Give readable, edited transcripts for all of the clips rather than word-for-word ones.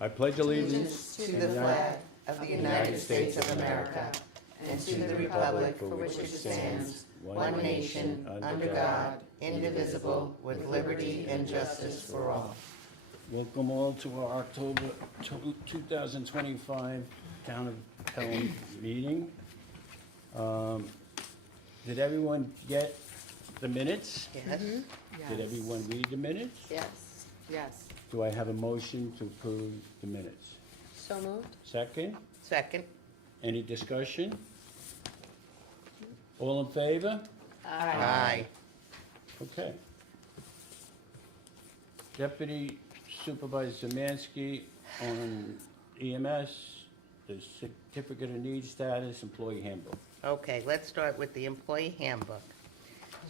I pledge allegiance to the flag of the United States of America and to the republic for which it stands, one nation, under God, indivisible, with liberty and justice for all. Welcome all to our October 2025 Town of Pelham meeting. Did everyone get the minutes? Yes? Did everyone read the minutes? Yes, yes. Do I have a motion to approve the minutes? So moved? Second? Second? Any discussion? All in favor? Aye. Okay. Deputy Supervisor Zemansky on EMS, the certificate of need status, employee handbook. Okay, let's start with the employee handbook.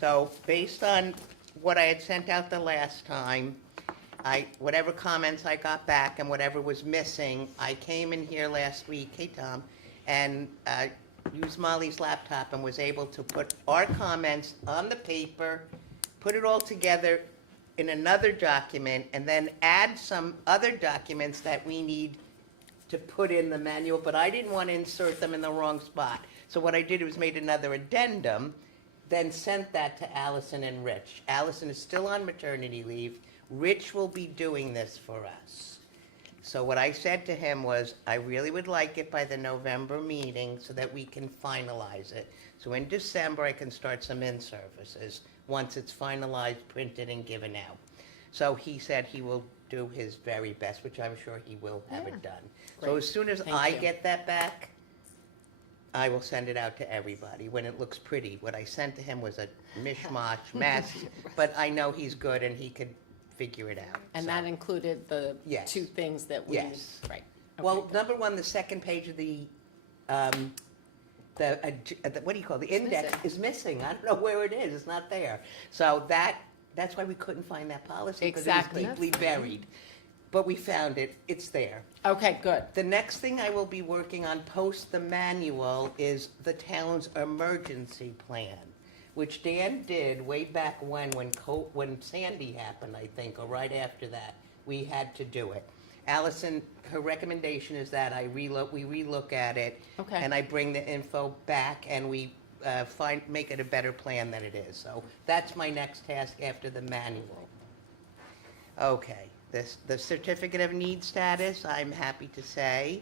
So based on what I had sent out the last time, whatever comments I got back and whatever was missing, I came in here last week, hey Tom, and used Molly's laptop and was able to put our comments on the paper, put it all together in another document, and then add some other documents that we need to put in the manual, but I didn't want to insert them in the wrong spot. So what I did was made another addendum, then sent that to Allison and Rich. Allison is still on maternity leave. Rich will be doing this for us. So what I said to him was, I really would like it by the November meeting so that we can finalize it. So in December, I can start some in-services once it's finalized, printed, and given out. So he said he will do his very best, which I'm sure he will have it done. So Great. as soon as Thank I you. get that back, I will send it out to everybody when it looks pretty. What I sent to him was a mishmash mess, but I know he's good and he could figure it out. And so. that included the Yes. two things that we. Yes. Right. Well, Okay. number one, the second page of the what do you call it? The index missing. is missing. I don't know where it is. It's not there. So that's why we couldn't find that policy because Exactly. it was deeply buried. But we found it. It's there. Okay, good. The next thing I will be working on post the manual is the town's emergency plan, which Dan did way back when Sandy happened, I think, or right after that. We had to do it. Allison, her recommendation is that we relook at it, Okay. and I bring the info back, and we make it a better plan than it is. So that's my next task after the manual. Okay. The certificate of need status, I'm happy to say,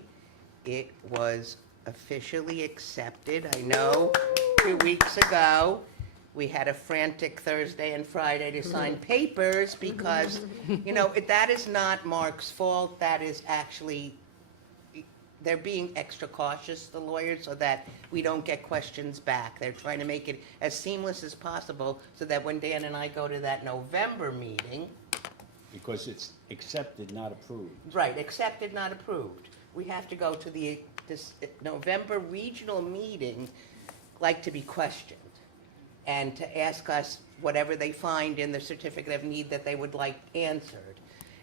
it was officially accepted. I know 2 weeks ago, we had a frantic Thursday and Friday to sign papers because, that is not Mark's fault. That is actually, they're being extra cautious, the lawyers, so that we don't get questions back. They're trying to make it as seamless as possible so that when Dan and I go to that November meeting, Because it's accepted, not approved. right, accepted, not approved. We have to go to this November regional meeting, like to be questioned, and to ask us whatever they find in the certificate of need that they would like answered.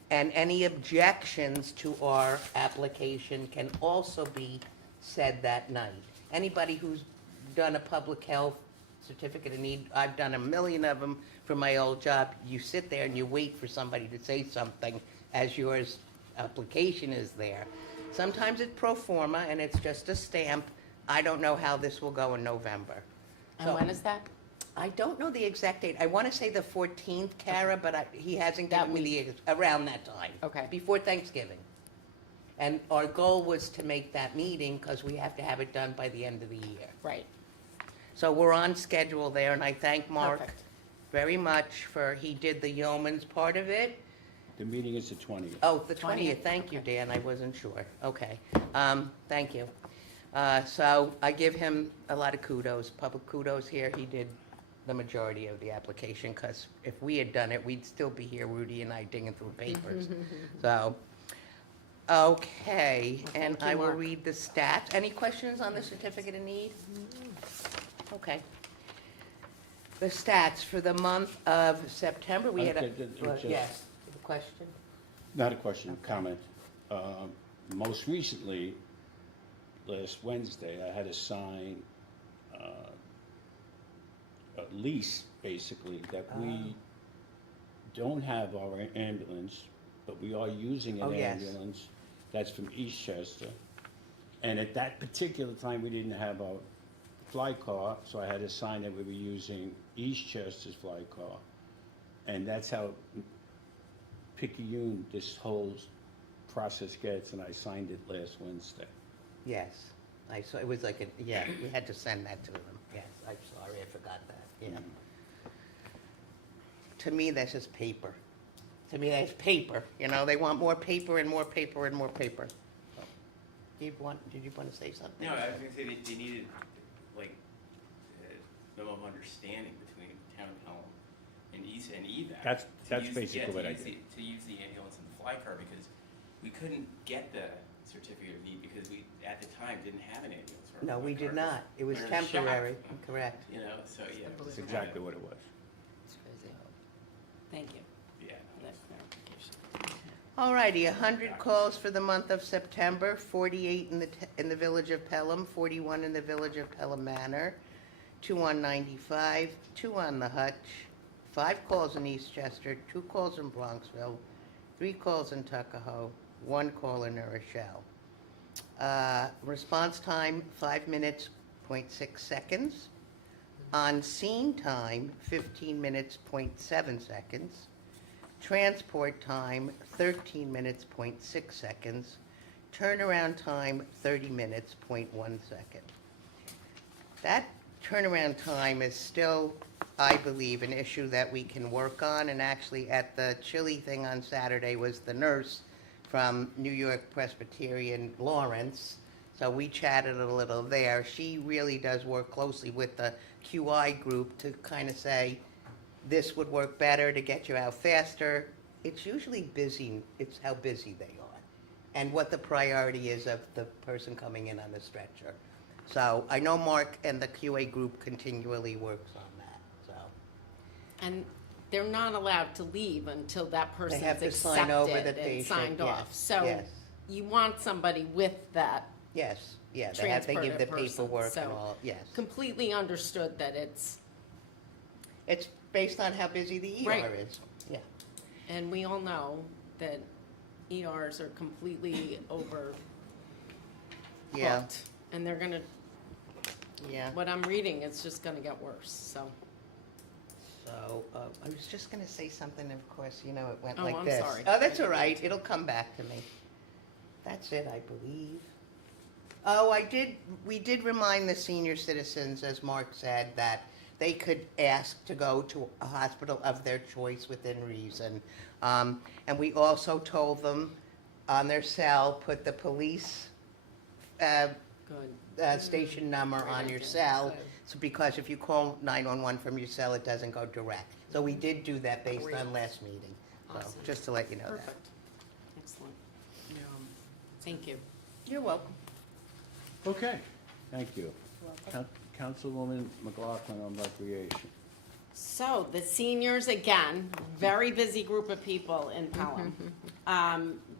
And any objections to our application can also be said that night. Anybody who's done a public health certificate of need, I've done a million of them for my old job. You sit there and you wait for somebody to say something as your application is there. Sometimes it's pro forma and it's just a stamp. I don't know how this will go in November. And So- when is that? I don't know the exact date. I want to say the 14th, Kara, but he hasn't That given me around that time. Okay. Before Thanksgiving. And our goal was to make that meeting because we have to have it done by the end of the year. Right. So we're on schedule there, and I thank Mark Perfect. very much he did the yeoman's part of it. The meeting is the 20th. Oh, the 20th, 20th, thank you, okay. Dan, I wasn't sure. Okay, thank you. So I give him a lot of kudos, public kudos here. He did the majority of the application, because if we had done it, we'd still be here, Rudy and I, digging through papers. So, okay, and thank you, I will Mark. read the stats. Any questions on the certificate of need? Okay. The stats for the month of September, we had a, Just- yes, a question? Not a question, comment. Most recently, last Wednesday, I had to sign a lease, basically, that we don't have our ambulance, but we are using Oh, an yes. ambulance. that's from Eastchester. And at that particular time, we didn't have a fly car, so I had a sign that we were using Eastchester's fly car. And that's how picayune this whole process gets, and I signed it last Wednesday. Yes, I saw, it was like, yeah, we had to send that to them. Yes, I'm sorry, I forgot that, yeah. To me, that's just paper. To me, that's paper, you know, they want more paper and more paper and more paper. Did you want to say something? No, I was gonna say they needed, like, memo of understanding between town of Pelham and EVAC. That's to use- basically yeah, what to I use did. To use the ambulance and the fly car, because we couldn't get the certificate of need, because we, at the time, didn't have an ambulance or a No, fly we car, did not. It was we were in shock, temporary, correct. You know, so, yeah. it was That's exactly what it was. It's crazy. Thank you Yeah. for that clarification. All righty, 100 calls for the month of September, 48 in the village of Pelham, 41 in the village of Pelham Manor, 2 on 95, 2 on the Hutch, 5 calls in Eastchester, 2 calls in Bronxville, 3 calls in Tuckahoe, 1 call in New Rochelle. Response time, 5 minutes, 0.6 seconds. On scene time, 15 minutes, 0.7 seconds. Transport time, 13 minutes, 0.6 seconds. Turnaround time, 30 minutes, 0.1 second. That turnaround time is still, I believe, an issue that we can work on, and actually at the chili thing on Saturday was the nurse from New York Presbyterian Lawrence, so we chatted a little there. She really does work closely with the QI group to kind of say, this would work better to get you out faster. It's usually busy, it's how busy they are, and what the priority is of the person coming in on the stretcher. So I know Mark and the QA group continually works on that, so. And they're not allowed to leave until that person's have to sign over the accepted and patient, signed yes, off. So yes. you want somebody with that. Yes, yeah, they have to give the Transported person, paperwork and so- all, yes. Completely understood that it's, It's based on how busy the Right. ER is, yeah. and we all know that ERs are completely overbooked. Yeah, And they're gonna, yeah. what I'm reading, it's just gonna get worse, so. So, I was just gonna say something, of course, you know, it went Oh, like I'm this. sorry. Oh, that's all right, it'll come back to me. That's it, I believe. Oh, we did remind the senior citizens, as Mark said, that they could ask to go to a hospital of their choice within reason. And we also told them on their cell, put the police, Good. station number Great on your idea. cell, Good. so because if you call 911 from your cell, it doesn't go direct. So we did do that based Great. on last meeting, so, Awesome. just to let you know that. Perfect. Excellent. Thank you. You're welcome. Okay, thank you. Councilwoman McLaughlin on recreation. So the seniors, again, very busy group of people in Pelham.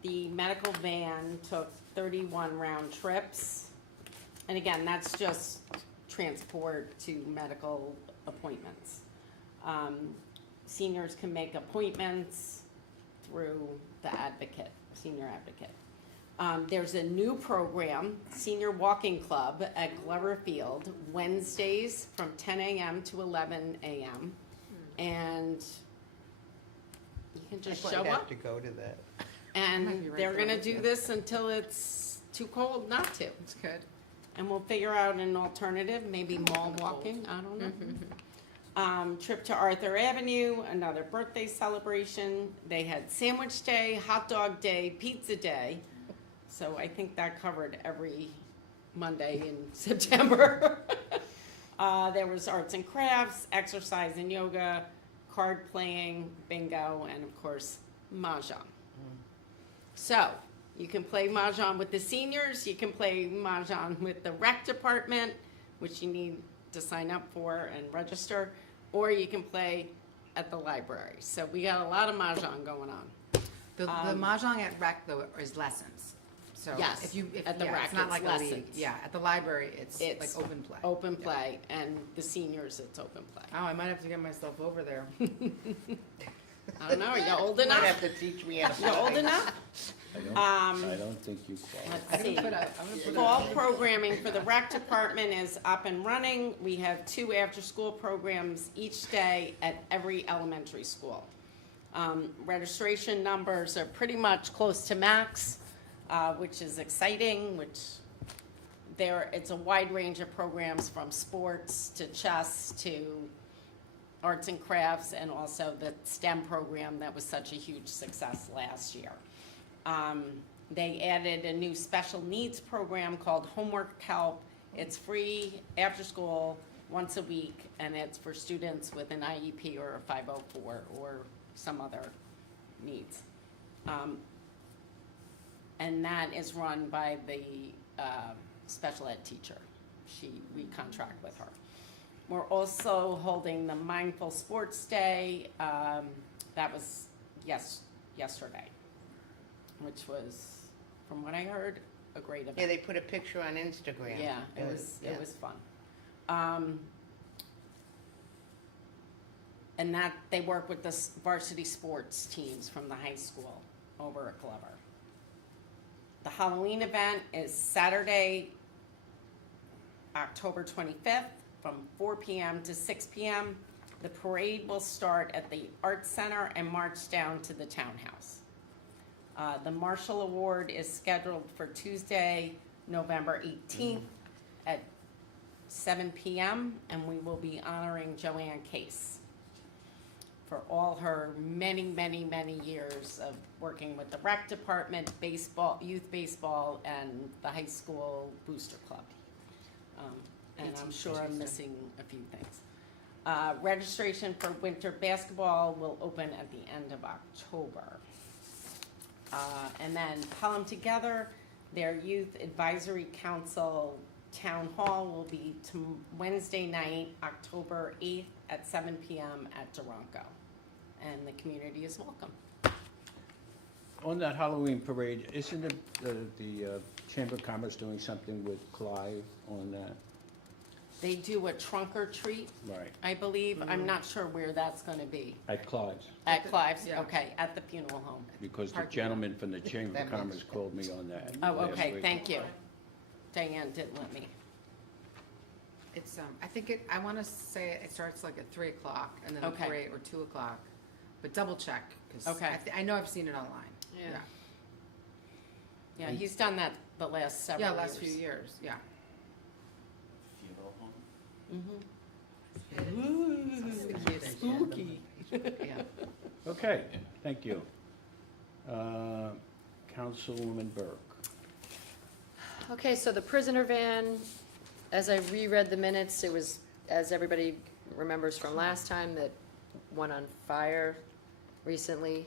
The medical van took 31 round trips. And again, that's just transport to medical appointments. Seniors can make appointments through the advocate, senior advocate. There's a new program, Senior Walking Club at Glover Field, Wednesdays from 10 a.m. to 11 a.m. And you can just show I might have up. to go to that. And Might be right they're there gonna with do you. this until it's too cold not to. It's good. And we'll figure out an alternative, maybe mall walking, I don't know. Trip to Arthur Avenue, another birthday celebration. They had sandwich day, hot dog day, pizza day. So I think that covered every Monday in September. There was arts and crafts, exercise and yoga, card playing, bingo, and of course, mahjong. So, you can play mahjong with the seniors, you can play mahjong with the rec department, which you need to sign up for and register, or you can play at the library. So we got a lot of mahjong going on. The mahjong at rec though is lessons. So Yes, if at the yeah, rec, it's not it's like a league. lessons. Yeah, at the library it's like It's open play. Open play, and the seniors, it's open play. Oh, I might have to get myself over there. I don't know, are you old You might enough? have to teach me how to You old play. enough? I don't think you qualify. Let's see. Fall programming for the rec department is up and running. We have 2 after-school programs each day at every elementary school. Registration numbers are pretty much close to max, which is exciting, it's a wide range of programs from sports to chess to arts and crafts, and also the STEM program that was such a huge success last year. They added a new special needs program called Homework Help. It's free after school, once a week, and it's for students with an IEP or a 504 or some other needs. And that is run by the special ed teacher. We contract with her. We're also holding the Mindful Sports Day. That was yesterday, which was, from what I heard, a great event. Yeah, they put a picture on Instagram. Yeah, it was fun. And that they work with the varsity sports teams from the high school over at Glover. The Halloween event is Saturday, October 25th, from 4 p.m. to 6 p.m. The parade will start at the Arts Center and march down to the townhouse. The Marshall Award is scheduled for Tuesday, November 18th at 7 p.m. and we will be honoring Joanne Case for all her many, many, many years of working with the rec department, baseball, youth baseball, and the high school booster club. And I'm sure I'm missing a few things. Registration for winter basketball will open at the end of October. And then Pelham Together, their Youth Advisory Council Town Hall will be Wednesday night, October 8th at 7 p.m. at Durango. And the community is welcome. On that Halloween parade, isn't the Chamber of Commerce doing something with Clive on that? They do a trunk or treat, Right, I believe. I'm not sure where that's gonna be. at Clive's, At Clive's, Yeah. okay, at the funeral home. because the Parking. gentleman from the Chamber That of makes Commerce sense. called me on that. Oh, last okay, week. thank you. Diane didn't let me. It's, I think I want to say it starts like at 3 o'clock and then Okay. a parade or 2 o'clock, but double check, because Okay. I know I've seen it online. Yeah. Yeah, he's done that the last several Yeah, years. last few years, yeah. Funeral home. Mm-hmm. It's the cutest. Spooky. Yeah. Okay, thank you. Councilwoman Burke. Okay, so the prisoner van, as I reread the minutes, it was, as everybody remembers from last time, that went on fire recently.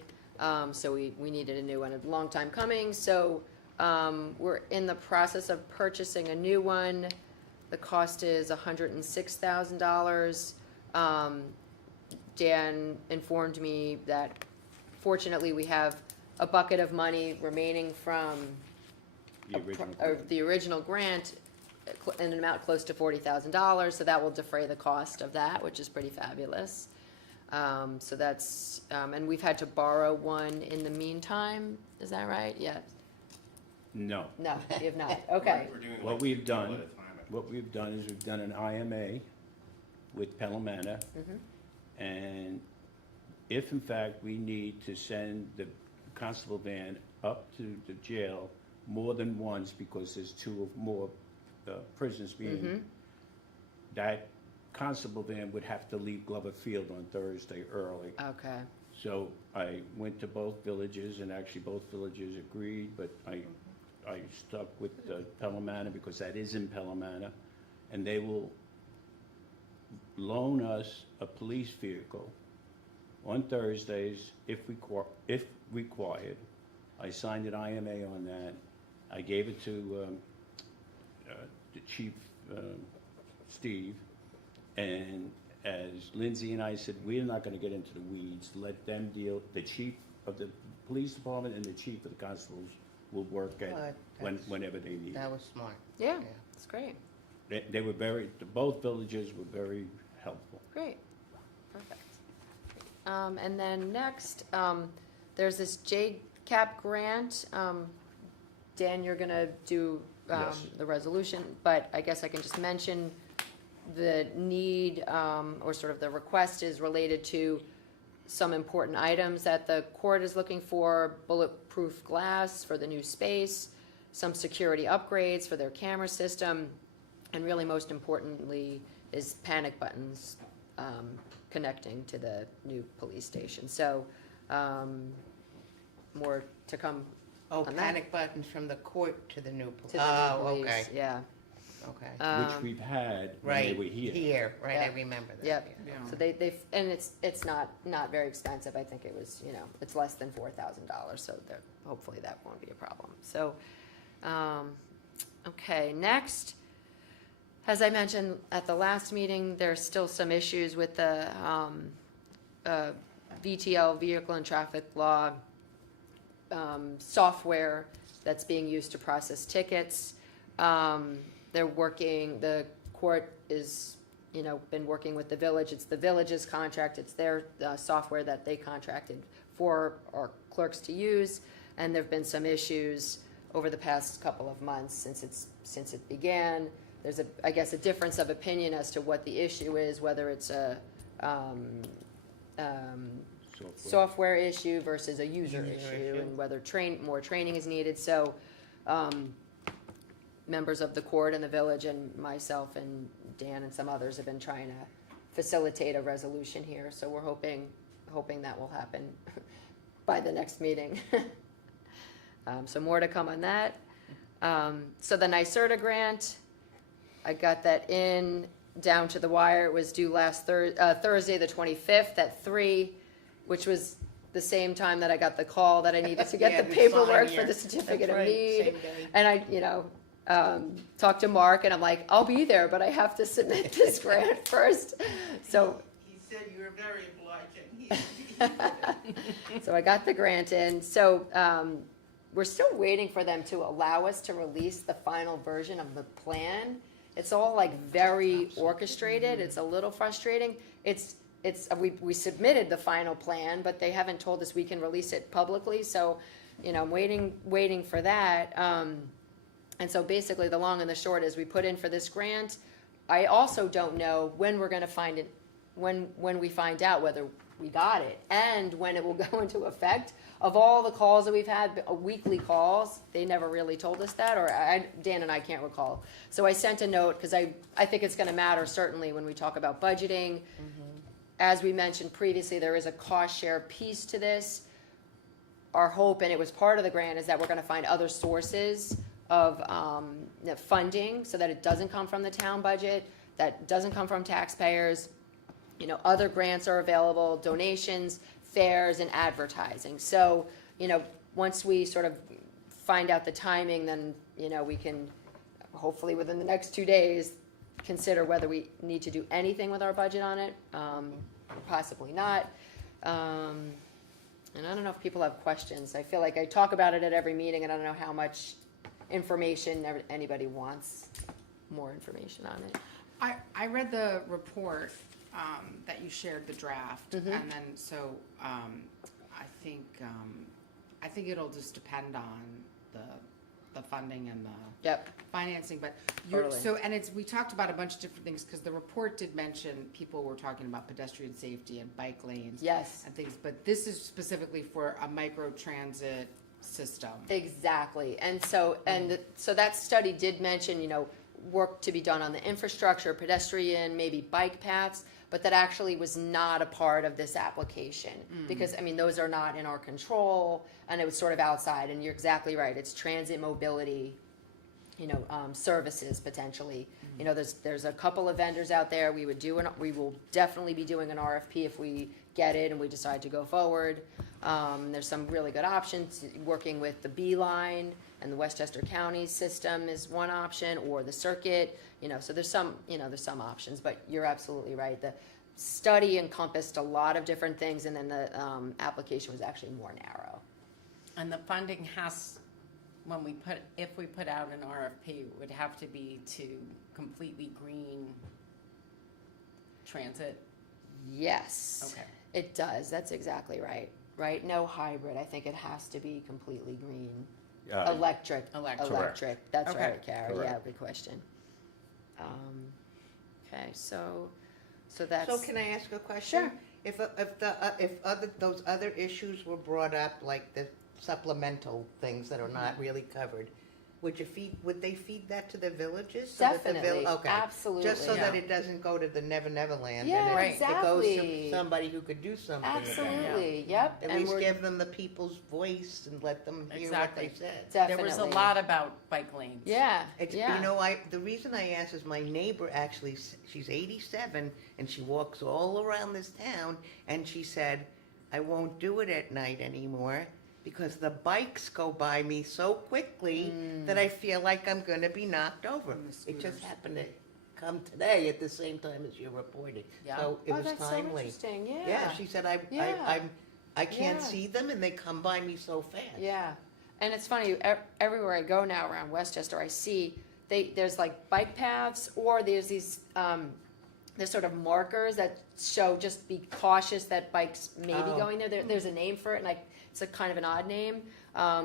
So we needed a new one, a long time coming. So we're in the process of purchasing a new one. The cost is $106,000. Dan informed me that fortunately we have a bucket of money remaining from The original of grant. the original grant, in an amount close to $40,000, so that will defray the cost of that, which is pretty fabulous. So that's, and we've had to borrow one in the meantime, is that right? Yes. No. No, you have not, okay. We're doing What like we've two people done- at a time, I What we've done is we've done an IMA with Pelham, and if in fact we need to send the constable van up to the jail more than once because there's 2 or more prisoners being, that constable van would have to leave Glover Field on Thursday early. Okay, So I went to both villages, and actually both villages agreed, but I stuck with Pelham because that is in Pelham, and they will loan us a police vehicle on Thursdays if required. I signed an IMA on that. I gave it to the chief, Steve, and as Lindsay and I said, we're not gonna get into the weeds, let them deal, the chief of the police department and the chief of the constables will work at That's- whenever they need. That was smart. yeah, that's great, They were both villages were very helpful. great, perfect. And then next, there's this cap grant, Dan, you're gonna do, Yes. the resolution, but I guess I can just mention the need, or sort of the request is related to some important items that the court is looking for: bulletproof glass for the new space, some security upgrades for their camera system, and really most importantly is panic buttons, connecting to the new police station. So, more to come Oh, on that. panic buttons from the court to the new to the new Oh, police. okay, Yeah. okay. Which we've had when they Right, were here. here, right, I Yeah. remember that. Yep. yeah. So they and it's not very expensive. I think it was, it's less than $4,000. So hopefully that won't be a problem. So, okay, next. As I mentioned at the last meeting, there's still some issues with the VTL, Vehicle and Traffic Law, software that's being used to process tickets. The court is, been working with the village. It's the village's contract. It's their software that they contracted for our clerks to use. And there've been some issues over the past couple of months since it began. There's I guess a difference of opinion as to what the issue is, whether it's a software issue versus a user issue, and whether more training is needed. So, members of the court and the village and myself and Dan and some others have been trying to facilitate a resolution here. So we're hoping that will happen by the next meeting. So more to come on that. So the NYSERDA grant, I got that down to the wire. It was due last Thursday, the 25th at 3, which was the same time that I got the call that I needed to get Yeah, the the paperwork sign, for yeah. the certificate That's of right, need. same day. And I, talked to Mark, and I'm like, I'll be there, but I have to submit this grant first. So, He said you were very obliging. so I got the grant in. So, we're still waiting for them to allow us to release the final version of the plan. It's all like very orchestrated. It's a little frustrating. We submitted the final plan, but they haven't told us we can release it publicly. So, I'm waiting for that. And so basically the long and the short is we put in for this grant. I also don't know when we're gonna find it, when we find out whether we got it and when it will go into effect. Of all the calls that we've had, weekly calls, they never really told us that, or Dan and I can't recall. So I sent a note, because I think it's gonna matter certainly when we talk about budgeting. As we mentioned previously, there is a cost share piece to this. Our hope, and it was part of the grant, is that we're gonna find other sources of funding so that it doesn't come from the town budget, that doesn't come from taxpayers. Other grants are available, donations, fairs, and advertising. So, once we sort of find out the timing, then, we can hopefully within the next 2 days consider whether we need to do anything with our budget on it, possibly not. And I don't know if people have questions. I feel like I talk about it at every meeting, and I don't know how much information anybody wants more information on it. I read the report that you shared, the draft, Mhm. and then so I think it'll just depend on the funding and the Yep. financing. But Totally. we talked about a bunch of different things, because the report did mention people were talking about pedestrian safety and bike lanes Yes. and things, but this is specifically for a micro transit system. Exactly. And so that study did mention, work to be done on the infrastructure, pedestrian, maybe bike paths, but that actually was not a part of this application. Because, those are not in our control, and it was sort of outside, and you're exactly right. It's transit mobility, services potentially. There's a couple of vendors out there. We will definitely be doing an RFP if we get it and we decide to go forward. There's some really good options. Working with the Beeline and the Westchester County system is one option, or the circuit. So there's some options. But you're absolutely right. The study encompassed a lot of different things, and then the application was actually more narrow. And the funding if we put out an RFP, would have to be to completely green transit. Yes. Okay. It does. That's exactly right. right? No hybrid. I think it has to be completely green. Uh, Electric. Electric. Electric. That's Okay. right, Kara. Yeah, Correct. good question. Okay, so that's. So can I ask a question? Sure. If those other issues were brought up, like the supplemental things that are not really covered, would they feed that to the villages? so that the Definitely, okay. absolutely. Just so that Yeah. it doesn't go to the Never Never Land. Yeah, and Right. it goes exactly. to somebody who could do something. about it. Absolutely, yep. At and least we're give them the people's voice and let them hear Exactly. what they said. definitely. There was a lot about bike lanes. Yeah, It's, yeah. You know, the reason I ask is my neighbor actually, she's 87 and she walks all around this town and she said, I won't do it at night anymore because the bikes go by me so quickly that I feel like I'm gonna be knocked over. And the It just scooters. happened to come today at the same time as you're reporting. Yeah. So it Oh, was that's so timely. interesting, yeah. Yeah, she said, Yeah. I can't Yeah. see them and they come by me so fast. Yeah, and it's funny, everywhere I go now around Westchester, I see, there's like bike paths, or there's these, there's sort of markers that show just be cautious that bikes may be Oh. going there. There's a name for it, and like, it's a kind of an odd name.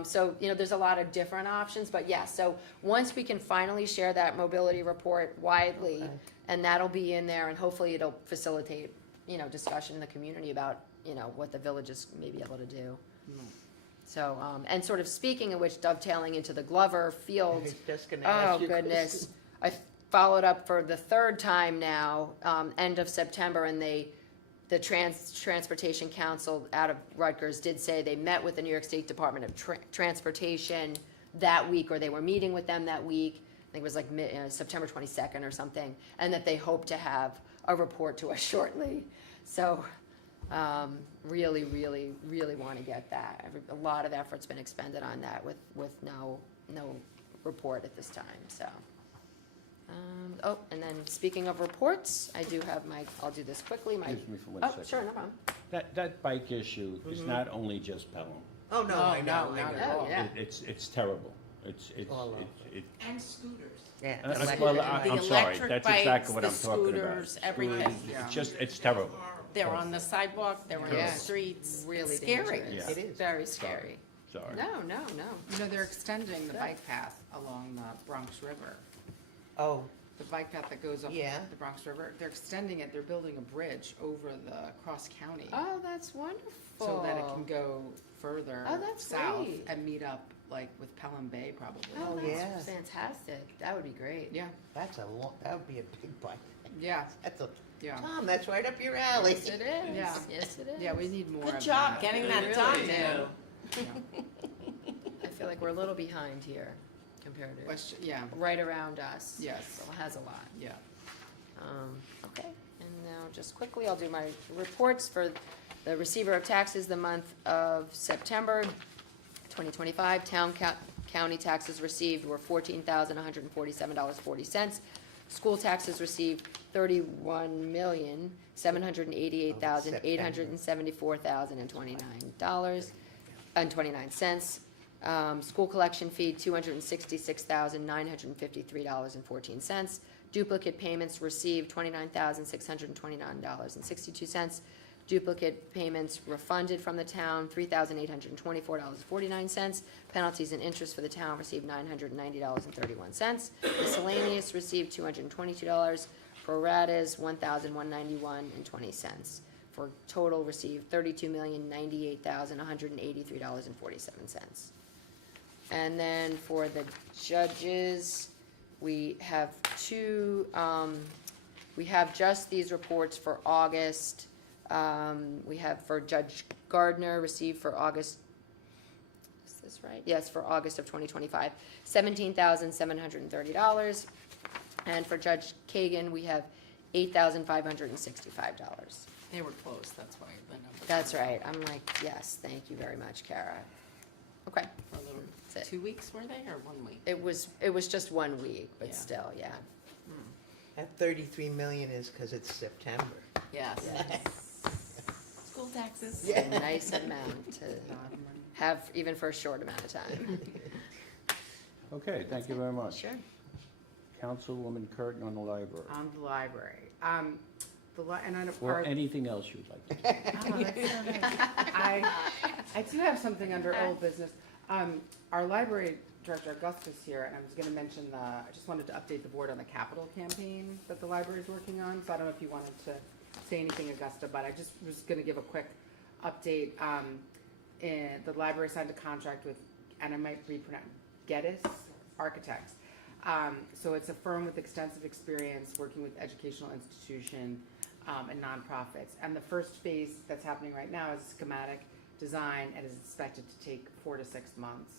So, there's a lot of different options, but yeah, so once we can finally share that mobility report widely, Okay. and that'll be in there, and hopefully it'll facilitate, discussion in the community about, what the villages may be able to do. So, and sort of speaking of which, dovetailing into the Glover I Field, was just gonna oh ask you. goodness, I followed up for the third time now, end of September, and the Transportation Council out of Rutgers did say they met with the New York State Department of Transportation that week, or they were meeting with them that week. I think it was like September 22nd or something, and that they hope to have a report to us shortly. So, really, really, really want to get that. A lot of effort's been expended on that with no report at this time, so. Oh, and then speaking of reports, I do have I'll do this quickly, Excuse me for one oh, second. sure, no problem. That bike issue is not only just Pelham. Oh, no, No, I know, no, I not know. at all. Yeah. It's terrible. It's, All over. And scooters. Yeah. well, electric. The I'm sorry, electric that's bikes, exactly what the I'm talking about. scooters, everything. It's it's terrible. They're on the sidewalk, they're in Yeah. the streets. Really It's scary. dangerous. Yeah. It is. Very scary. Sorry. No. They're extending the Yeah. bike path along the Bronx River. Oh, The bike path that goes up Yeah. the Bronx River, they're extending it, they're building a bridge over the cross county. Oh, that's wonderful. So that it can go further Oh, that's south great. and meet up like with Pelham Bay probably. Oh, yeah. that's fantastic. That would be great. Yeah, that would be a big bike. yeah, That's a, yeah. Tom, that's right up your alley. Yes, it is. Yeah. Yes, it is. Yeah, we need more Good of job that. getting that Really done, do. too. Yeah. I feel like we're a little behind here compared to Yeah, right around us. Yes. Still has a lot. yeah. Okay, and now just quickly, I'll do my reports for the receiver of taxes the month of September 2025. County taxes received were $14,147.40. School taxes received $31,788,874,029. School collection fee, $266,953.14. Duplicate payments received, $29,629.62. Duplicate payments refunded from the town, $3,824.49. Penalties and interest for the town received $990.31. Miscellaneous received $222. Pro ratas, $1,191.20. For total received $32,098,183.47. And then for the judges, we have we have just these reports for August. We have for Judge Gardner, received for August, is this right? Yes, for August of 2025, $17,730. And for Judge Kagan, we have $8,565. They were close, that's why the number. That's right, I'm like, yes, thank you very much, Kara. Okay, For a little, that's it. 2 weeks were they, or 1 week? It was just 1 week, but Yeah. still, yeah. That 33 million is because it's September. Yes. Yes. School taxes. It's a nice amount to have, even for a short amount of time. Okay, thank you very much. Sure. Councilwoman Curtin on the library. On the library. and I don't. Or anything else you'd like to say. Oh, that's so nice. I do have something under old business. Our library director, Augusta's here, and I was gonna mention I just wanted to update the board on the capital campaign that the library is working on, so I don't know if you wanted to say anything, Augusta, but I just was gonna give a quick update. The library signed a contract with, and I might repronounce, Geddes Architects. So it's a firm with extensive experience working with educational institutions and nonprofits. And the first phase that's happening right now is schematic design and is expected to take 4 to 6 months.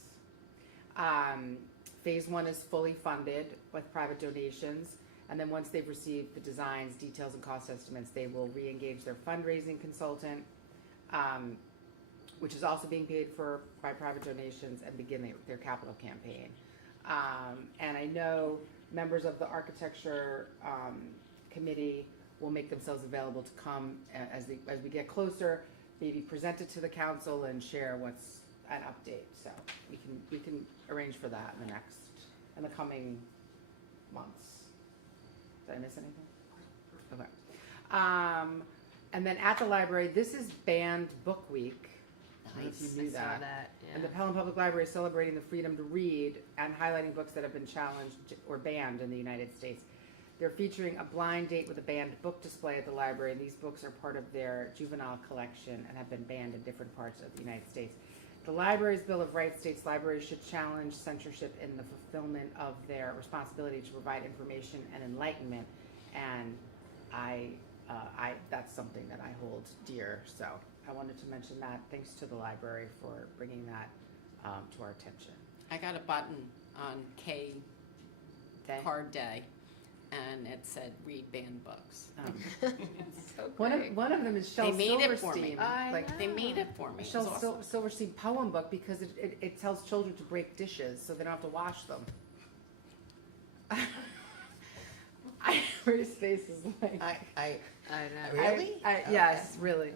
Phase 1 is fully funded with private donations. And then once they've received the designs, details, and cost estimates, they will re-engage their fundraising consultant, which is also being paid for by private donations, and begin their capital campaign. And I know members of the architecture committee will make themselves available to come as we get closer, maybe present it to the council and share what's an update. So we can arrange for that in the coming months. Did I miss anything? Okay. And then at the library, this is Banned Book Week. I don't know if you knew I saw that, And the yeah. Pelham Public Library is celebrating the freedom to read and highlighting books that have been challenged or banned in the United States. They're featuring a blind date with a banned book display at the library. These books are part of their juvenile collection and have been banned in different parts of the United States. The library's Bill of Rights states libraries should challenge censorship in the fulfillment of their responsibility to provide information and enlightenment. And that's something that I hold dear. So I wanted to mention that. Thanks to the library for bringing that to our attention. I got a button on K card day, and it said read banned books. So One great. of them is Shel They made it for Silverstein. me. I They made it for me. It was Shel awesome. Silverstein poem book because it tells children to break dishes so they don't have to wash them. Mary's face is like. I I know. Really? Yes, really.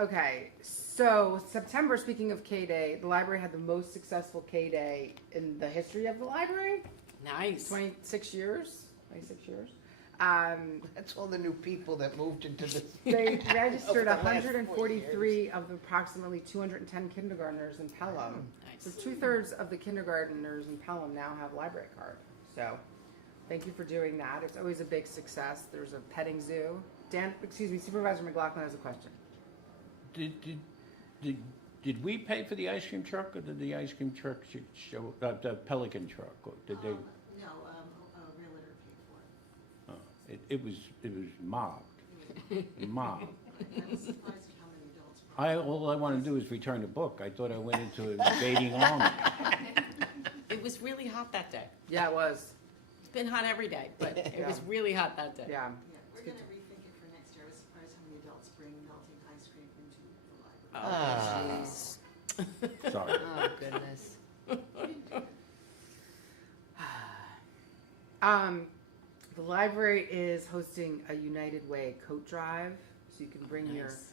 Okay, so September, speaking of K-Day, the library had the most successful K-Day in the history of the library. Nice. 26 years. 26 years. That's all the new people that moved into this. They registered Over the last 4 143 of the approximately 210 kindergartners in Pelham. So Nice. 2/3 of the kindergartners in Pelham now have a library card. So thank you for doing that. It's always a big success. There's a petting zoo. Supervisor McLaughlin has a question. Did we pay for the ice cream truck, or did the ice cream truck show, the Pelican truck, or did they? No, a realtor paid for it. It was mobbed, mobbed. I was surprised at how many adults. All I want to do is return the book. I thought I went into a invading army. It was really hot that day. Yeah, it was. It's been hot every day, but it was really hot that day. Yeah. Yeah, we're gonna rethink it for next year. I was surprised how many adults bring melting ice cream into the library. Oh, jeez. Sorry. Oh, goodness. The library is hosting a United Way coat drive, so you can bring your Nice.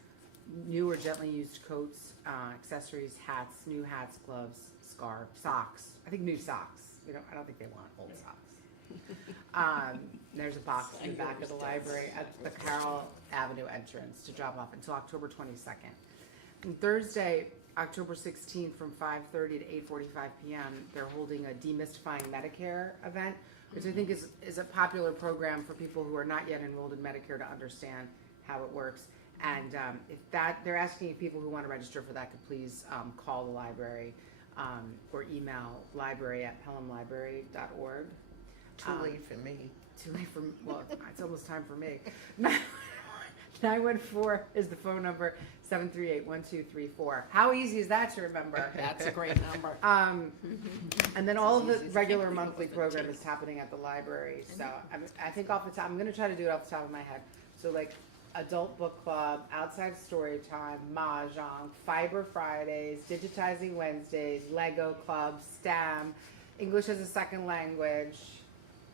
new or gently used coats, accessories, hats, new hats, gloves, scarves, socks. I think new socks. I don't think they want old socks. There's a box in the back of the library at the Carroll Avenue entrance to drop off until October 22nd. And Thursday, October 16th, from 5:30 to 8:45 p.m., they're holding a Demystifying Medicare event, which I think is a popular program for people who are not yet enrolled in Medicare to understand how it works. And they're asking if people who want to register for that could please call the library or email library@pelhamlibrary.org. Too late for me. Too late for, well, it's almost time for me. 914 is the phone number, 738-1234. How easy is that to remember? That's a great number. And then all of the regular monthly program is happening at the library. So I think off the top, I'm gonna try to do it off the top of my head. So like adult book club, outside story time, mahjong, fiber Fridays, digitizing Wednesdays, Lego club, STEM, English as a second language.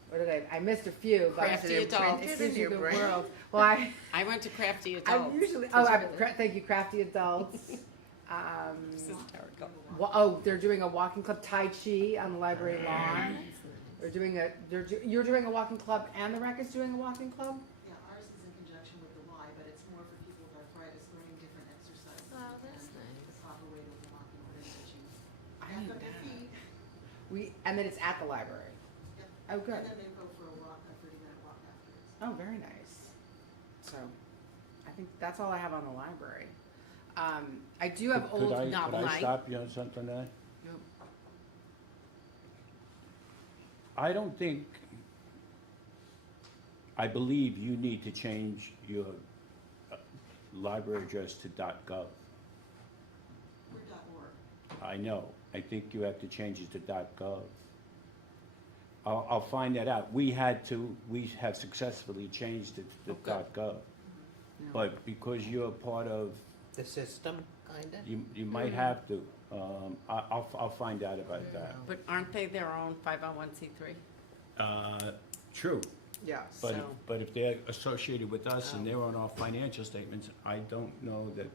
What did I missed a few, but Crafty adults. It in seems your the brain. world. Well, I went to Crafty I'm Adults. usually, thank you, crafty adults. This is hysterical. They're doing a walking club, Tai Chi on the library lawn. You're doing a walking club and the rec is doing a walking club? Yeah, ours is in And then it's at the library. Yep. Oh, good. And then they go for a walk, a 30-minute walk afterwards. Oh, very nice. So, I think that's all I have on the library. I do have Could old. I, not could I mine. stop you on something there? No. I don't think, I believe you need to change your library address to .gov. We're .org. I know, I think you have to change it to .gov. I'll find that out. We have successfully changed it to Okay. .gov. No. But because you're part of, The system, kinda? you might have to, I'll find out about that. But aren't they their own 501c3? True, Yes. but, So- but if they're associated with us and they're on our financial statements, I don't know that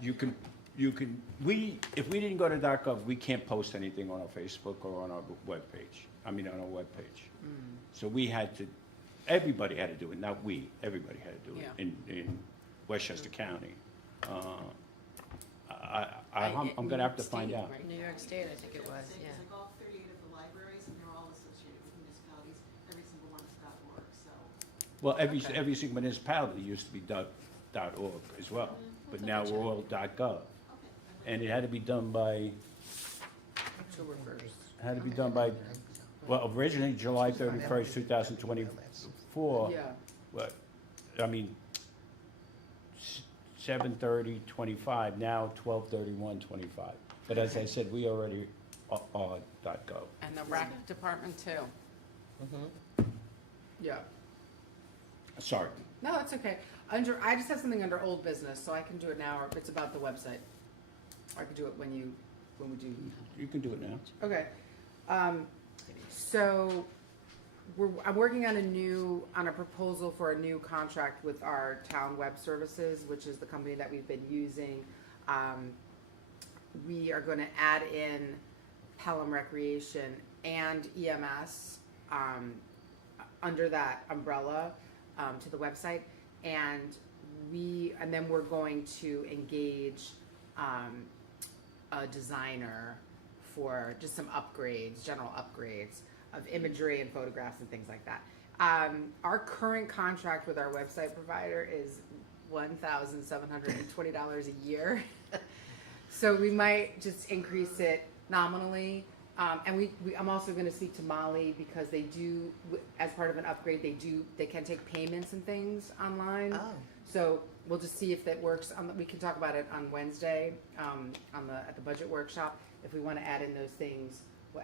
you can, if we didn't go to .gov, we can't post anything on our Facebook or on our webpage, on our webpage. So we had to, everybody had to do it, not we, everybody had to do it Yeah. in Westchester County. I'm gonna have to find State, out. right? New York State, I think it was, Because yeah. like all 38 of the libraries, and they're all associated with municipalities, every single one is .org, so. Well, Okay. every single municipality used to be .org as well, but now we're all .gov. Okay. And it had to be done by, October 1st. well, originally July 31st, 2024. Yeah. But, I mean, 7/30/25, now 12/31/25. But as I said, we already are .gov. And the rec department too. Yeah. Sorry. No, that's okay. I just have something under old business, so I can do it now, or if it's about the website. Or I can do it when we do. You can do it now. Okay. So I'm working on a proposal for a new contract with our town web services, which is the company that we've been using. We are going to add in Pelham Recreation and EMS under that umbrella to the website, and then we're going to engage a designer for just some upgrades, general upgrades of imagery and photographs and things like that. Our current contract with our website provider is $1,720 a year. So we might just increase it nominally. And I'm also going to speak to Molly because they do, as part of an upgrade, they can take payments and things online. Oh. So we'll just see if that works. We can talk about it on Wednesday at the budget workshop. If we want to add in those things,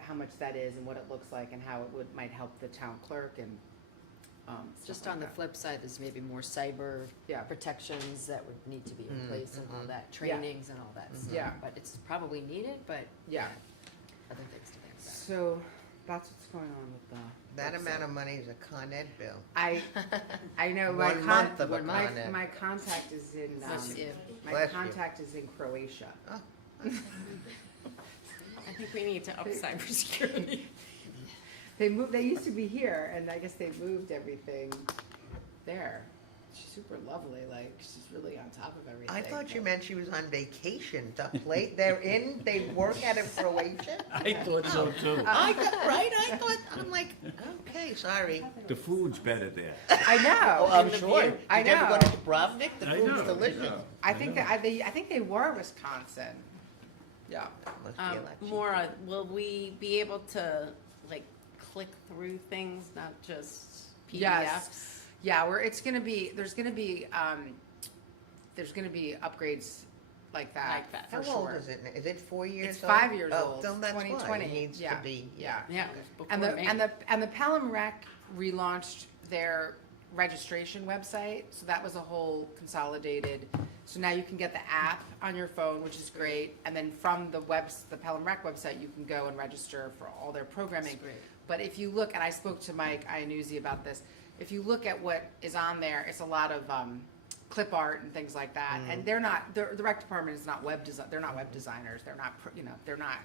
how much that is and what it looks like and how it might help the town clerk and stuff Just like on the that. flip side, there's maybe more cyber Yeah. protections that would need to be in place and all that, trainings and all that stuff. Yeah. But it's probably needed, but Yeah. other things to think about. So that's what's going on with the. That website. amount of money is a Con Ed bill. I know One month of a my, Con Ed. my contact is in Bless you. my Bless you. contact is in Croatia. Oh. I think we need to up cybersecurity. They used to be here, and I guess they moved everything there. She's super lovely. Like she's really on top of everything. I thought you meant she was on vacation. They work out of Croatia? I thought so too. I thought, I'm like, okay, sorry. The food's better there. I know. Oh, I'm sure. I Did you ever go know. to Dubrovnik? The I food's know, delicious. yeah. I think that I think they were Wisconsin. Yeah. Must be a lot cheaper. Maura, will we be able to like click through things, not just PDFs? Yes. Yeah, there's gonna be upgrades like that. Like that. for How old sure. is it? Is it 4 years It's old? 5 years Oh, old. then that's why 2020. it needs to Yeah, be. yeah. Yeah. And before May. the Pelham Rec relaunched their registration website, so that was a whole consolidated. So now you can get the app on your phone, which is great, and then from the Pelham Rec website, you can go and register for all their programming. That's great. But if you look, and I spoke to Mike Iannuzzi about this, if you look at what is on there, it's a lot of clip art and things like that. And they're not, the rec department is not they're not web designers. They're not,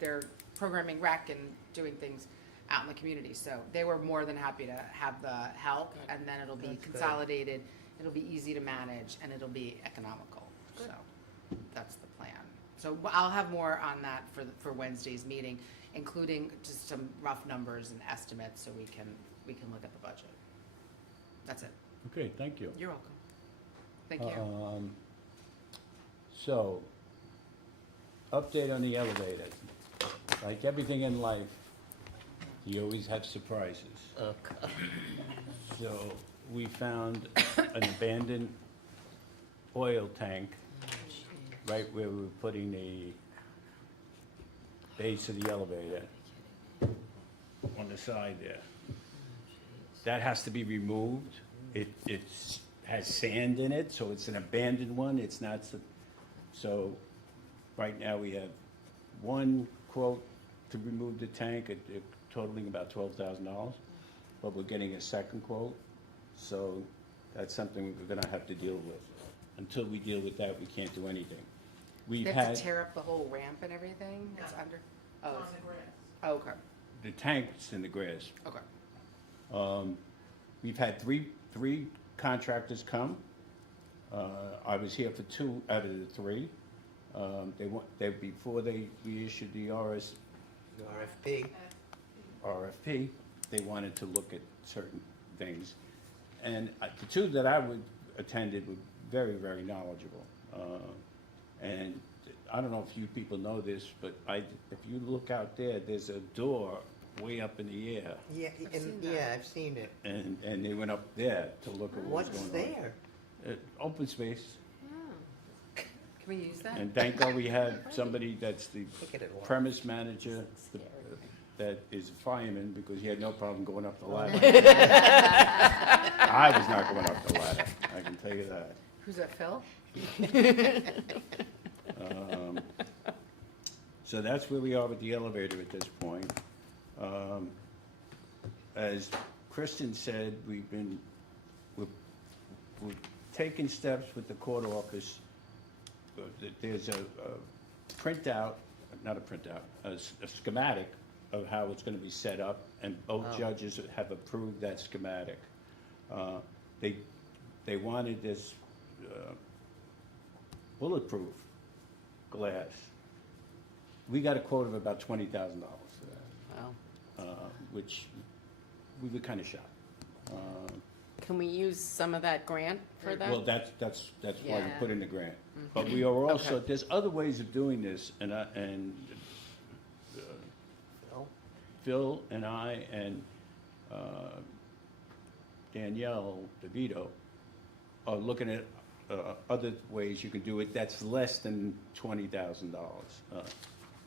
they're programming rec and doing things out in the community. So they were more than happy to have the help, Good. and then it'll be That's good. consolidated, it'll be easy to manage, and it'll be economical. So that's the plan. So I'll have more on that for Wednesday's meeting, including just some rough numbers and estimates, so we can look at the budget. That's it. Okay, thank you. You're welcome. Thank you. So, update on the elevator. Like everything in life, you always have surprises. Oh, God. So, we found an abandoned oil tank right where we were putting the base of the elevator on the side there. That has to be removed. It's has sand in it, so it's an abandoned one. It's not, so right now we have one quote to remove the tank, it totaling about $12,000. But we're getting a second quote, so that's something we're gonna have to deal with. Until we deal with that, we can't do anything. We've They have had, to tear up the whole ramp and everything? It's under? Oh, On it's- the grass. oh, okay, the tank's in the grass. okay. We've had three contractors come. I was here for 2 out of the 3. Before we issued the The RFP. RFP, they wanted to look at certain things. And the 2 that I attended were very, very knowledgeable. And I don't know if you people know this, but if you look out there, there's a door way up in the air. Yeah, I've seen it. And they went up there to look at what was What's going on. there? Open space. Can we use that? And thank God we have somebody that's the Look at it all. premise manager, that is a fireman, because he had no problem going up the ladder. I was not going up the ladder, I can tell you that. Who's that, Phil? So that's where we are with the elevator at this point. As Kristen said, we're taking steps with the court office. There's a printout, not a printout, a schematic of how it's gonna be set up, and both Oh. judges have approved that schematic. They wanted this bulletproof glass. We got a quote of about $20,000 for that, Wow. which we were kinda shocked. Can we use some of that grant for that? Well, that's why we Yeah. put in the grant. But we are also, Okay. there's other ways of doing this, and No? Phil and I and Danielle DeVito are looking at other ways you can do it that's less than $20,000.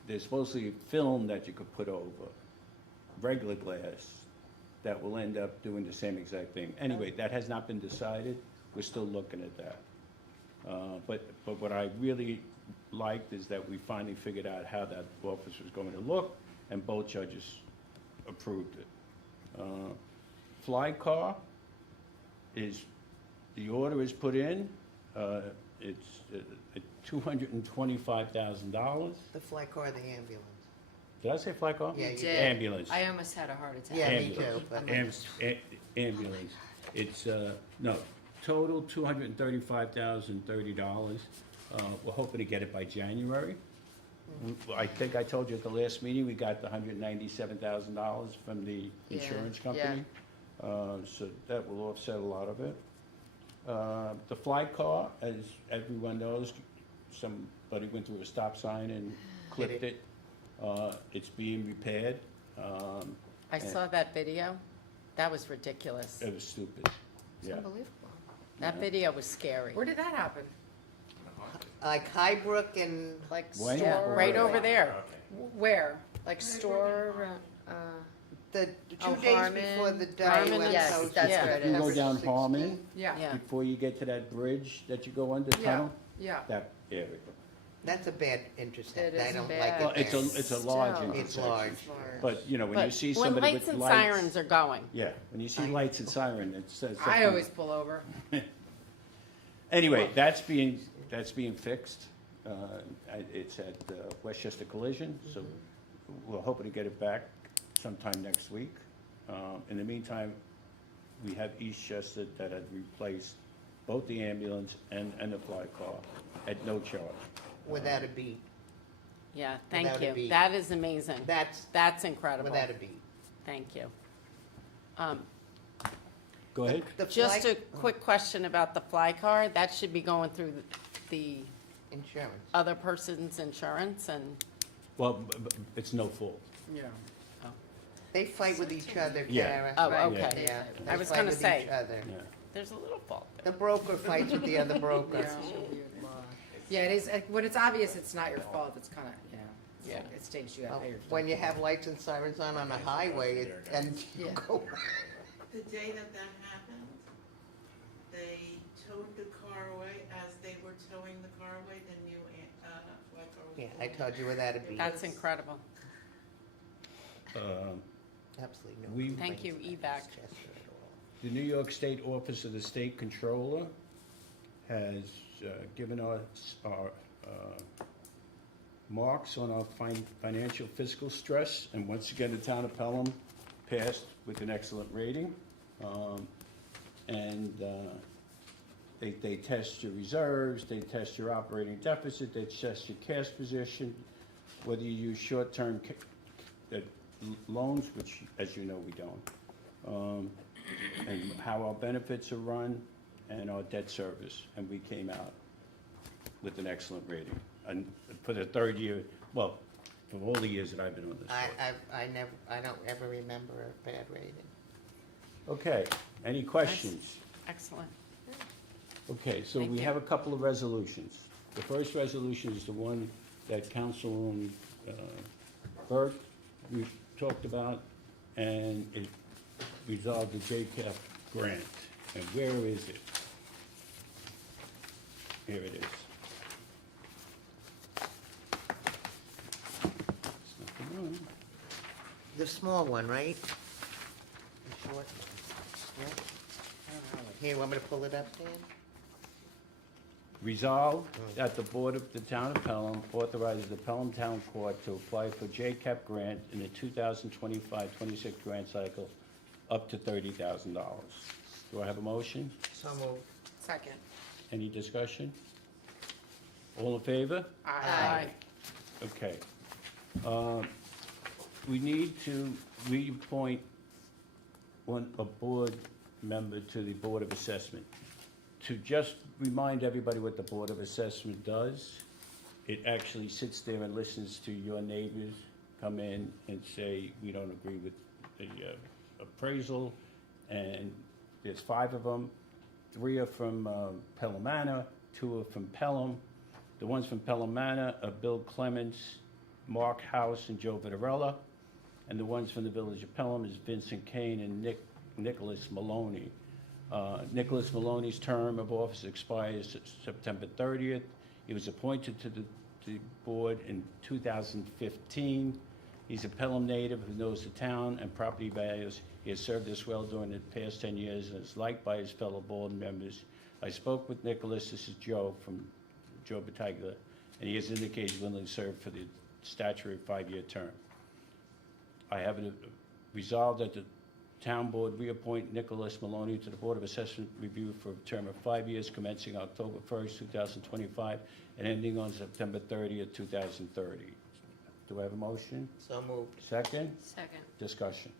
There's supposedly film that you could put over regular glass that will end up doing the same exact thing. Anyway, that has not been decided. We're still looking at that. But what I really liked is that we finally figured out how that office was going to look, and both judges approved it. Fly car the order is put in. It's $225,000. The fly car, the ambulance. Did I say fly car? Yeah, you did. Ambulance. I almost had a heart attack. Yeah, me Ambulance. too, but- Ambulance. It's, no, total $235,030. We're hoping to get it by January. I think I told you at the last meeting, we got the $197,000 from the Yeah, insurance company. So that will offset a lot of it. The fly car, as everyone knows, somebody went through a stop sign and clipped Hit it. It's being repaired. I saw that video. That was ridiculous. It was stupid, It's yeah. unbelievable. That video was scary. Where did that happen? Like Highbrook and, Like When? Yeah, store. right over there. Where? Like store, the Oh, 2 days Harmon. before the day Harmon when and- yes, Coach- that's Yeah. where it You go is. down 16. Harmon, Yeah, Yeah. before you get to that bridge that you go under yeah, tunnel, yeah. that area. That's a bad intersection. It I is don't bad. like Well, it it's there. it's a large Still. It's intersection. large. But, you know, when you But see when somebody lights with and lights. sirens are going, Yeah, when you see lights and siren, it says. I something. always pull over. Anyway, that's being fixed. It's at Westchester Collision, so we're hoping to get it back sometime next week. In the meantime, we have Eastchester that had replaced both the ambulance and the fly car at no charge. Without a beat. Yeah, thank Without a you. beat. That is amazing. That's incredible. Without a beat. Thank you. Go ahead. The Just flag- a quick question about the fly car. That should be going through the Insurance. other person's insurance and, Well, it's no fault. Yeah. They fight with each other, Yeah. Kara. oh, Right. okay. Yeah. I they was fight gonna with say. each other. Yeah. There's a little fault The there. broker fights with the other broker. Yeah, it is, when it's obvious it's not your fault, it's kinda, yeah. Yeah. It stinks, you gotta Well, pay your. When you have lights and sirens on a highway and you Yeah. go, The day that happened, they towed the car away. As they were towing the car away, the new flag car was. yeah, I pulled told you without a beat. That's incredible. Absolutely no. We- Thank you, complaints evac. against Chester at all. The New York State Office of the State Controller has given us our marks on our financial fiscal stress, and once again, the town of Pelham passed with an excellent rating. And they test your reserves, they test your operating deficit, they test your cash position, whether you use short-term loans, which, as you know, we don't, and how our benefits are run, and our debt service, and we came out with an excellent rating. And for the third year, well, for all the years that I've been on this board. I don't ever remember a bad rating. Okay, any questions? Excellent. Okay, so Thank we you. have a couple of resolutions. The first resolution is the one that Councilwoman Burke we talked about, and it resolved the JCAP grant. And where is it? Here it is. It's not the one. The small one, right? The short one. Yeah. Here, want me to pull it up, Dan? Resolved that the Board of the Town of Pelham authorizes the Pelham Town Court to apply for JCAP grant in the 2025-26 grant cycle up to $30,000. Do I have a motion? So moved. Second. Any discussion? All in favor? Aye. Okay. We need to reappoint a board member to the Board of Assessment. To just remind everybody what the Board of Assessment does, it actually sits there and listens to your neighbors come in and say, we don't agree with the appraisal, and there's 5 of them. 3 are from Pelham Manor, 2 are from Pelham. The ones from Pelham Manor are Bill Clements, Mark House, and Joe Vitarella. And the ones from the Village of Pelham is Vincent Kane and Nicholas Maloney. Nicholas Maloney's term of office expires September 30th. He was appointed to the board in 2015. He's a Pelham native who knows the town and property values. He has served us well during the past 10 years and is liked by his fellow board members. I spoke with Nicholas, this is Joe from Joe Battaglia, and he has indicated he's willing to serve for the statutory 5-year term. I have it resolved that the town board reappoint Nicholas Maloney to the Board of Assessment Review for a term of 5 years commencing October 1st, 2025, and ending on September 30th, 2030. Do I have a motion? So moved. Second? Second. Discussion.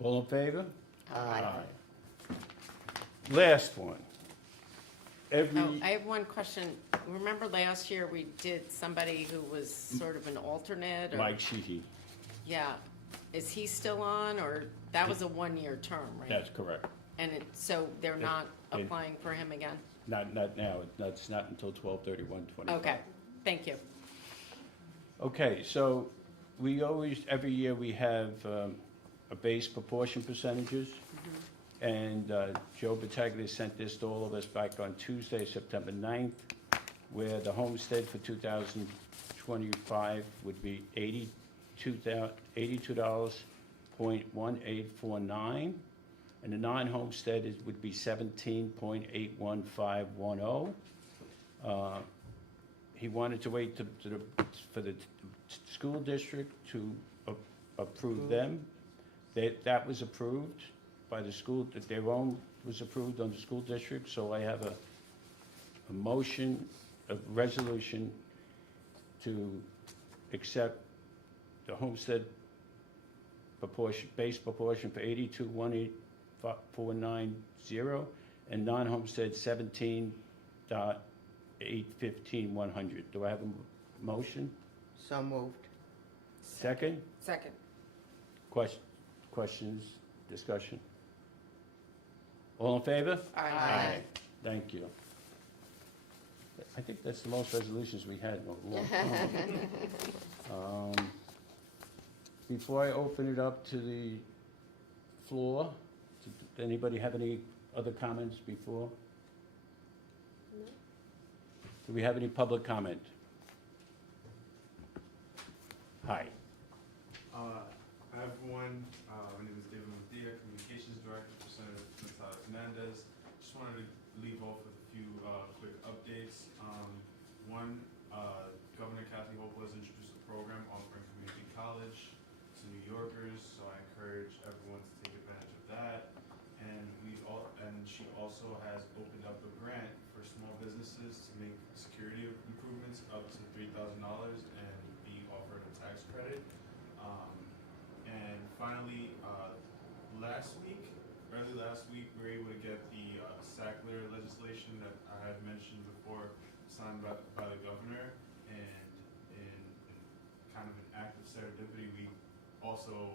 All in favor? Aye. Last one. Every, Oh, I have one question. Remember last year we did somebody who was sort of an alternate or? Mike Sheehy, Yeah. Is he still on or that was a 1-year term, right? that's correct. And so they're not it- applying for him again? Not now, it's not until 12/31/25. Okay, thank you. Okay, so we always, every year we have a base proportion percentages. And Joe Battaglia sent this to all of us back on Tuesday, September 9th, where the homestead for 2025 would be $82.1849, and the non-homestead would be $17.81510. He wanted to wait for the school district to approve them. That was approved by the school, that their own was approved on the school district, so I have a motion, a resolution to accept the homestead proportion, base proportion for 82,18490 and non-homestead 17,815,100. Do I have a motion? So moved. Second? Second. Questions, discussion? All in favor? Aye. Thank you. I think that's the most resolutions we had in a long time. Before I open it up to the floor, did anybody have any other comments before? No. Do we have any public comment? Hi. I have one. My name is David Medea, Communications Director for Senator Natalia Fernandez. Just wanted to leave off with a few quick updates. One, Governor Kathy Hochul has introduced a program offering community college to New Yorkers, so I encourage everyone to take advantage of that. And she also has opened up a grant for small businesses to make security improvements up to $3,000 and be offered a tax credit. And finally, early last week, we were able to get the Sackler legislation that I had mentioned before signed by the governor, and in kind of an act of serendipity, we also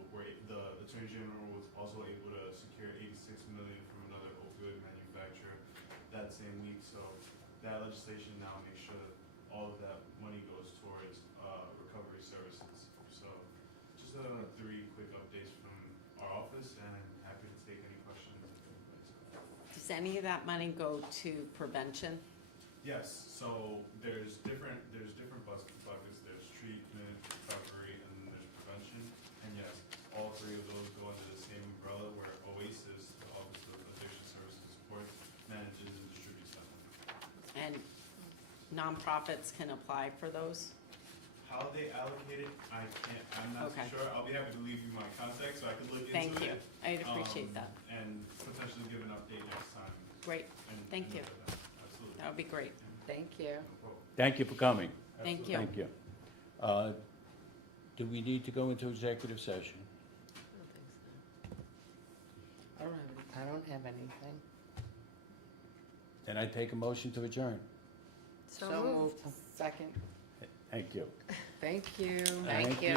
the Attorney General was also able to secure $86 million from another opioid manufacturer that same week. So that legislation now makes sure that all of that money goes towards recovery services. So just 3 quick updates from our office, and happy to take any questions. Does any of that money go to prevention? Yes, so there's different buckets. There's treatment, recovery, and then there's prevention. And yes, all 3 of those go under the same umbrella, where OASIS, the Office of Addiction Services and Support, manages and distributes them. And nonprofits can apply for those? How they allocate it, I'm not Okay. sure. I'll be happy to leave you my contact so I can look into Thank you. it. I'd appreciate that. And potentially give an update next time. Great. Thank you. Absolutely. That would be great. Thank you. No problem. Thank you for coming. Thank you. Thank you. Do we need to go into executive session? I don't have any. I don't have anything. Then I take a motion to adjourn. So moved. Second. Thank you. Thank you. Thank you.